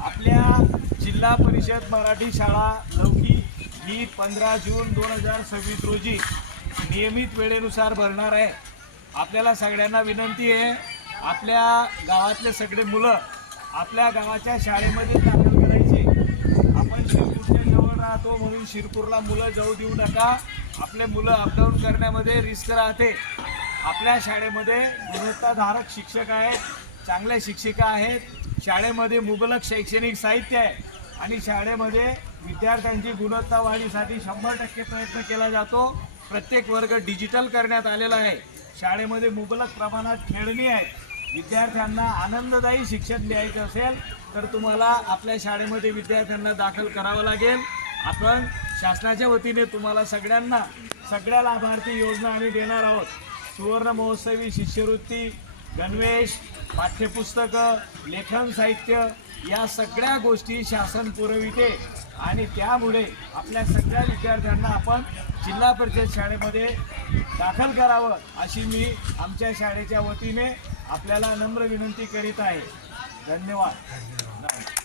आपल्या जिल्हा परिषद मराठी शाळा लौकी ही 15 जून 2026 रोजी नियमित वेळेनुसार भरणार आहे। आपल्याला सगळ्यांना विनंती आहे, आपल्या गावातले सगळे मुलं आपल्या गावाच्या शाळेमध्ये दाखल करायचे। आपण शिरपूरच्या जवळ राहतो म्हणून शिरपूरला मुलं जाऊ देऊ नका। आपले मुलं अपडाऊन करण्यामध्ये रिस्क राहते। आपल्या शाळेमध्ये गुणवत्ताधारक शिक्षक आहेत, चांगल्या शिक्षिका आहेत, शाळेमध्ये मुबलक शैक्षणिक साहित्य आहे आणि शाळेमध्ये विद्यार्थ्यांची गुणवत्ता वाढीसाठी 100% प्रयत्न केला जातो। प्रत्येक वर्ग डिजिटल करण्यात आलेला आहे। शाळेमध्ये मुबलक प्रमाणात खेळणी आहे। विद्यार्थ्यांना आनंददायी शिक्षण द्यायचं असेल तर तुम्हाला आपल्या शाळेमध्ये विद्यार्थ्यांना दाखल करावं लागेल। आपण शासनाच्या वतीने तुम्हाला सगळ्यांना सगळ्या लाभार्थी योजना आम्ही देणार आहोत। सुवर्ण महोत्सवी शिष्यवृत्ती, गणवेश, पाठ्यपुस्तकं, लेखन साहित्य या सगळ्या गोष्टी शासन पुरविते आणि त्यामुळे आपल्या सगळ्या विद्यार्थ्यांना आपण जिल्हा परिषद शाळेमध्ये दाखल करावं अशी मी आमच्या शाळेच्या वतीने आपल्याला नम्र विनंती करीत आहे। धन्यवाद।